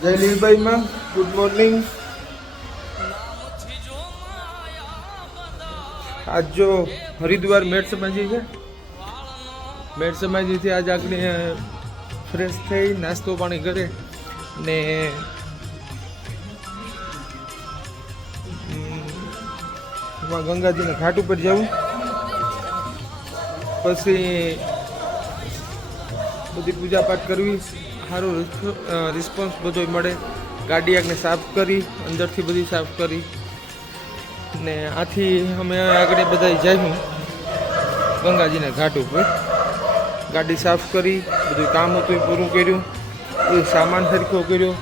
જય લીલભાઈ માં good morning. આજ જો હરિદ્વાર મેટ સમાજી છે, મેટ સમાજીથી આજ આગળ ફ્રેશ થઈ નાસ્તો પાણી કરે ને ગંગાજીના ઘાટ ઉપર જવું, પછી બધી પૂજા પાઠ કરવી, સારો રિસ્પોન્સ બધો મળે। ગાડી આગને સાફ કરી, અંદરથી બધી સાફ કરી ને આથી અમે આગળ બધા જઈશું ગંગાજીના ઘાટ ઉપર। ગાડી સાફ કરી, બધું કામ હતું એ પૂરું કર્યું, બધું સામાન સરખો કર્યો।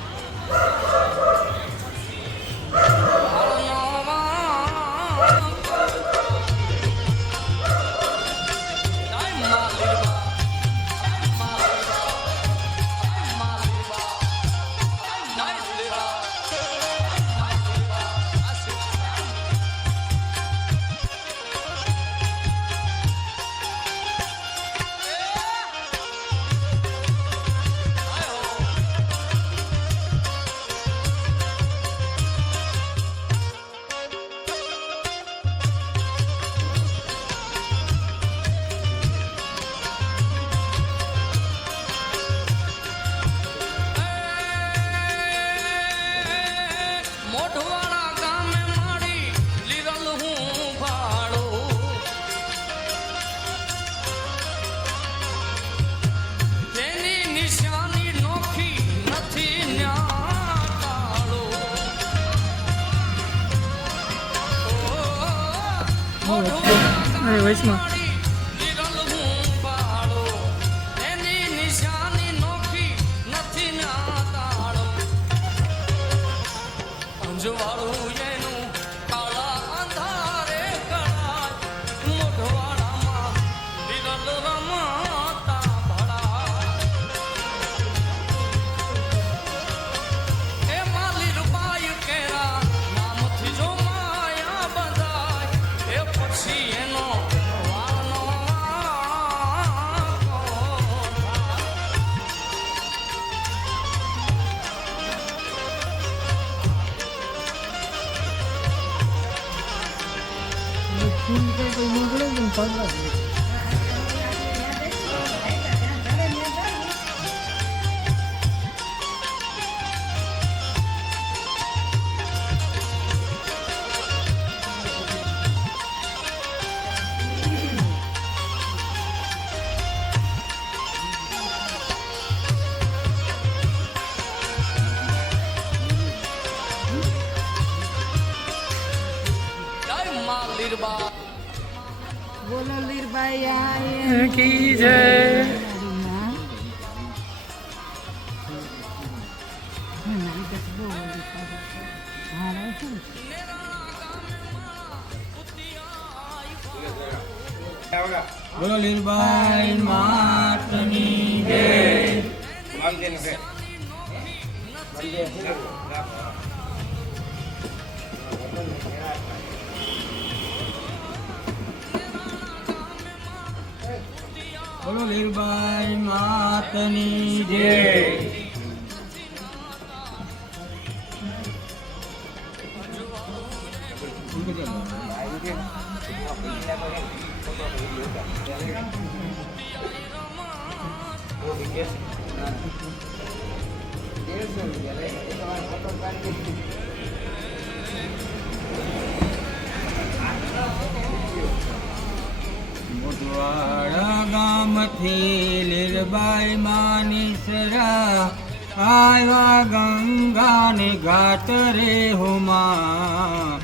વૈષ્ણવ बोलो लीरबाई आए की जय। बोलो लीरबाई मातनी जय। बोलो लीरबाई मातनी जय। મોઢવાડા ગામથી લીરબાઈ માનીસરા આવ્યા ગંગાને ઘાટ રે હોમાં,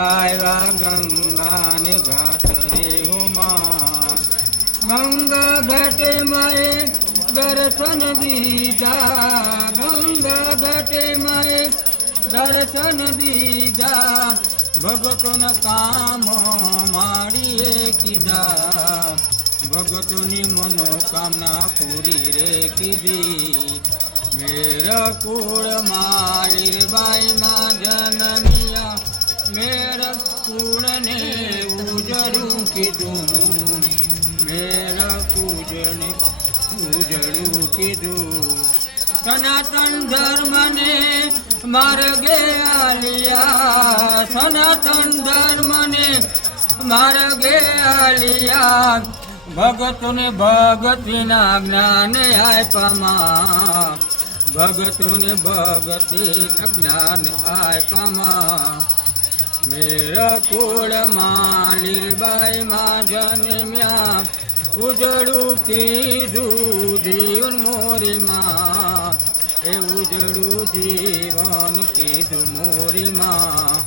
આવ્યા ગંગાને ઘાટ રે હોમાં। ગંગા ઘાટે માએ દર્શન દીધા, ગંગા ઘાટે માએ દર્શન દીધા। ભગતોના કામ માડીએ કીધા, ભગતોની મનોકામના પૂરી રે કીધી। મેરા કુળમાં લીરબાઈમાં જન્મ્યા, મેરા કુળને ઉજળું કીધું, મેરા કુળને ઉજળું કીધું। સનાતન ધર્મને માર્ગે આલિયા, સનાતન ધર્મને માર્ગે આલિયા, ભગતોને ભગતિના જ્ઞાન આપ્યામાં, ભગતોને ભગતિના જ્ઞાન આપ્યામાં. મેરા કુળમાં લીરબાઈમાં જન્મ્યા, ઉજળું કીધું જીવન મોરીમાં, એ ઉજળું જીવન કીધું મોરીમાં.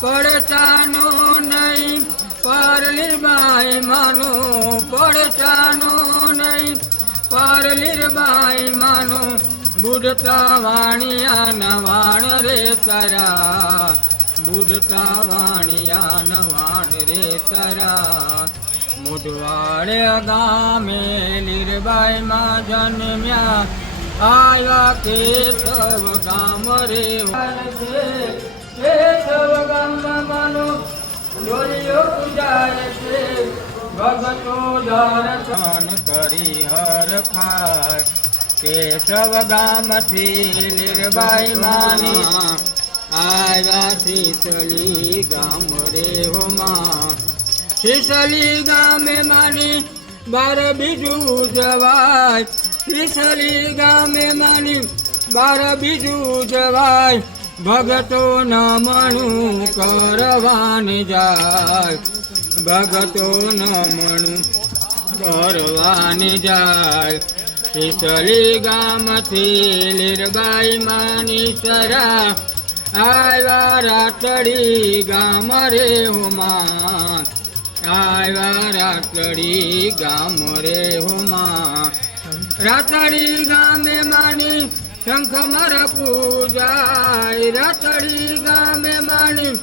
પડતાનો નહીં પારલીરબાઈ માનો, પડતાનો નહીં પારલીરબાઈ માનો, બુડતા વાણિયા નવાણ રે તારા, બુડતા વાણિયા નવાણ રે તારા. મુઢવાડ ગામે લીરબાઈ માં જન્મ્યા, આયા કેશવ ગામ રે કેશવ ગામમાં માનો જોલિયો પૂજાય છે, ભગતો દર્શન કરી હર ખાય. કેશવ ગામથી લીરબાઈ માની આવ્યા શીતળી ગામ રે હોમાં, શીશલી ગામે માની બાર બીજું જવાય, શીશલી ગામે માની બાર બીજું જવાય. ભગતો નમણું કરવાની જાય, ભગતો નમણું કરવાની જાય. શીશલી ગામથી લીરબાઈ માની સરા આવ્યા રાતડી ગામ રે હોમાં, આવ્યા રાતડી ગામ રે હોમાં. રાતડી ગામે માની શંખ મારા પૂજાય, રાતડી ગામે માની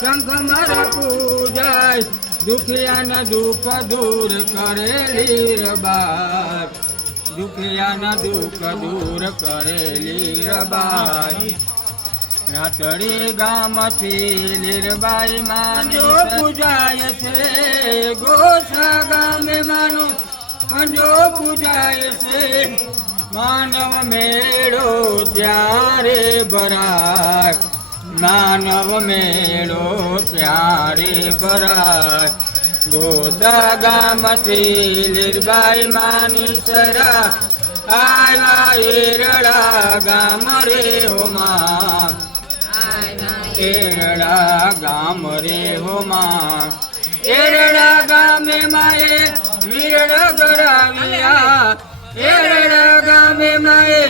શંખ મારા પૂજાય. દુખિયાના દુઃખ દૂર કરેલી રબાઈ, દુખિયાના દુઃખ દૂર કરેલી રબાઈ. રાતડી ગામથી લીરબાઈ માં જો પૂજાય છે, ગોસા ગામે માનો જો પૂજાય છે. માનવ મેળો ત્યારે ભરાય, માનવ મેળો ત્યારે ભરાય. ગોસા ગામથી લીરબાઈ માની સરા આવ્યા એરડા ગામ રે હોમાં, એરડા ગામ રે હોમાં. એરડા ગામે માએ વીરડા ગરાવ્યા, એરડા ગામે માએ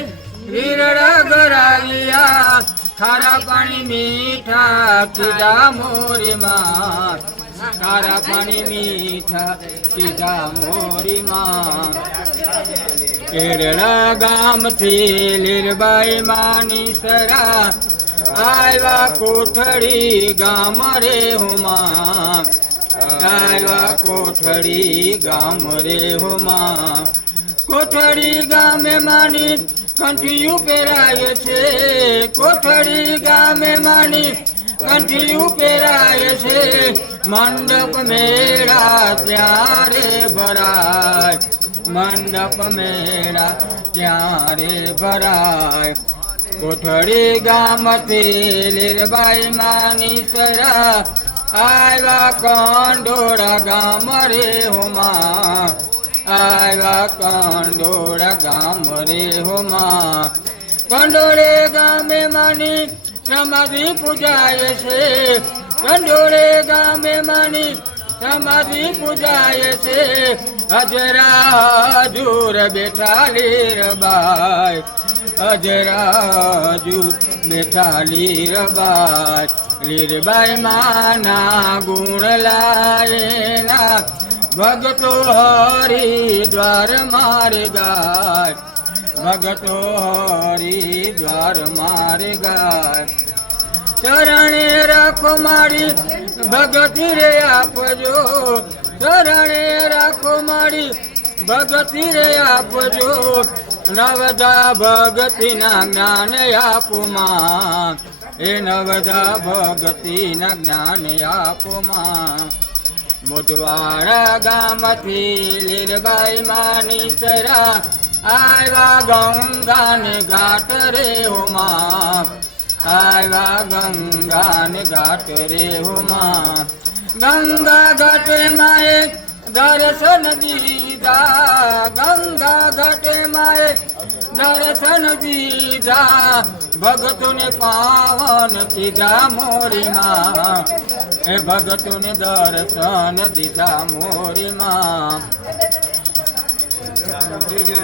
વીરડા ગરાવ્યા. ખારા પાણી મીઠા કીધા મોરીમાં, ખારા પાણી મીઠા કીધા મોરીમાં. કેરળા ગામથી લીરબાઈ માની સરા આવ્યા કોઠડી ગામ રે હોમાં, આવ્યા કોઠડી ગામ રે હોમાં. કોઠડી ગામે માની કંઠિયું પહેરાય છે, કોઠડી ગામે માની કંઠિયું પહેરાય છે. મંડપ મેળા ત્યારે ભરાય, મંડપ મેળા ત્યારે ભરાય. કોઠડી ગામથી લીરબાઈ માની સરા આવ્યા કંડોળા ગામ રે હોમાં, આવ્યા કંડોળા ગામ રે હોમાં. કંડોળે ગામે માની સમાધિ પૂજાય છે, કંડોળે ગામે માની સમાધિ પૂજાય છે. અજરા હજુર બેઠા લીરબાઈ, અજરા હજુર બેઠા લીરબાઈ. લીરબાઈ માના ગુણ લાયેલા ભગતો હરિદ્વાર મારે ગાય, ભગતો હરિદ્વાર મારે ગાય. ચરણે રાખો મારી ભગતી રે આપજો, ચરણે રાખો મારી ભગતી રે આપજો. નવધા ભગતીના જ્ઞાન આપોમાં, એ નવધા ભગતીના જ્ઞાન આપોમાં. મોઢવાડા ગામથી લીરબાઈ માની સરા આવ્યા ગંગાને ઘાટ રે હોમા આવ્યા ગંગાને ઘાટ રે હોમા ગંગા ઘાટે માએ દર્શન દીધા ગંગા ઘાટે માએ દર્શન દીધા ભગતોને પાવન કીધા મોરીમાં એ ભગતોને દર્શન દીધા મોરીમાં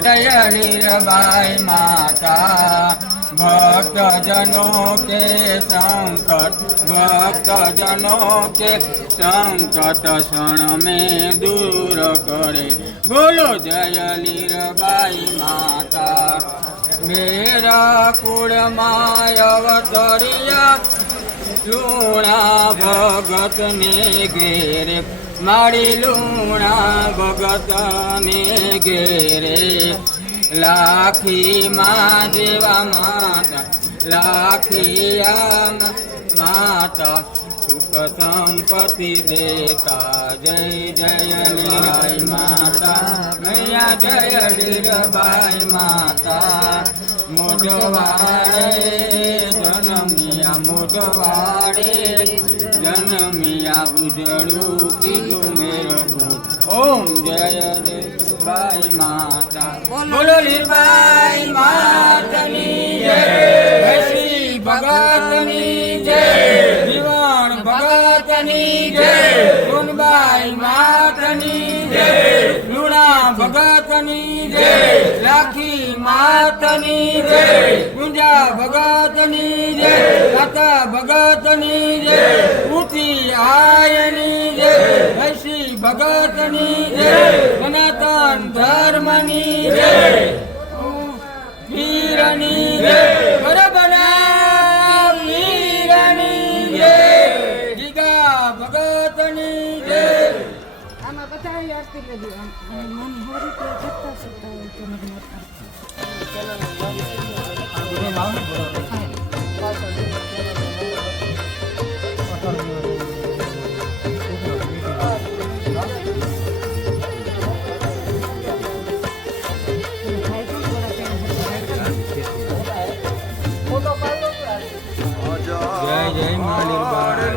જય લીરબાઈ માતા ભક્તજનો કે સંકટ ભક્તજનો કે સંકટ ક્ષણ में दूर करे बोलो जय लीरबाई माता मेरा कुળ माय अवतरिया लूणा भगत ने घेरे मारी लूणा भगत ने घेरे लाखी माँ देवा माता लाखी माता सुख संपत्ति देता जय जय लीरबाई माता मैया जय लीरबाई माता मोजवाड़े जन्मिया मोजवाड़े जन्मिया उजड़ू कीधु मेरो ओम जय લીરબાઈ માતા બોલો લીરબાઈ માતાની જય શ્રી ભગતની જય જીવન ભગતની જય સોનબાઈ માતાની જય લુણા ભગતની જય લાખી માતાની જય ગુંજા ભગતની જય લાતા ભગતની જય ઉતી આયની જય શ્રી ભગતની જય સનાતન ધર્મની જય વીરની જય બરાબરા વીરની જય જીગા ભગતની જય આમાં બધા આરતી લેજો આમ મન હોરી તો જતા સતા હોય તો મને જય જય માં લીરબાઈ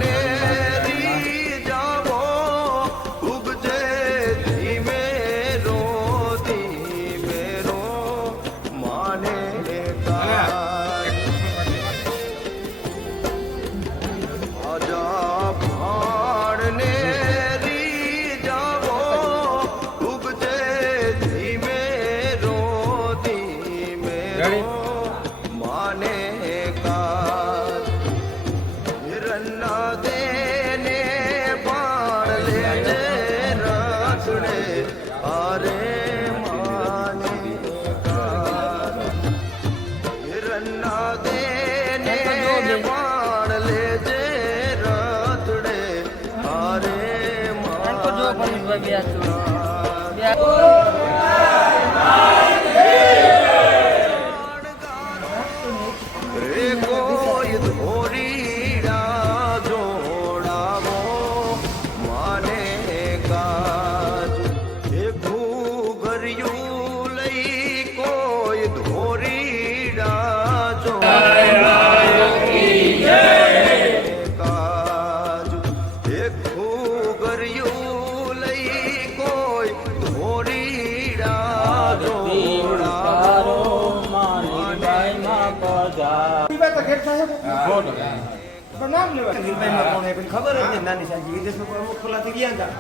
ખબર જ નાની સાજી વિદેશમાં પ્રમુખ ખોલા થઈ ગયા હતા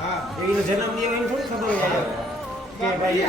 એ જન્મ ની થોડી ખબર હોય કે ભાઈ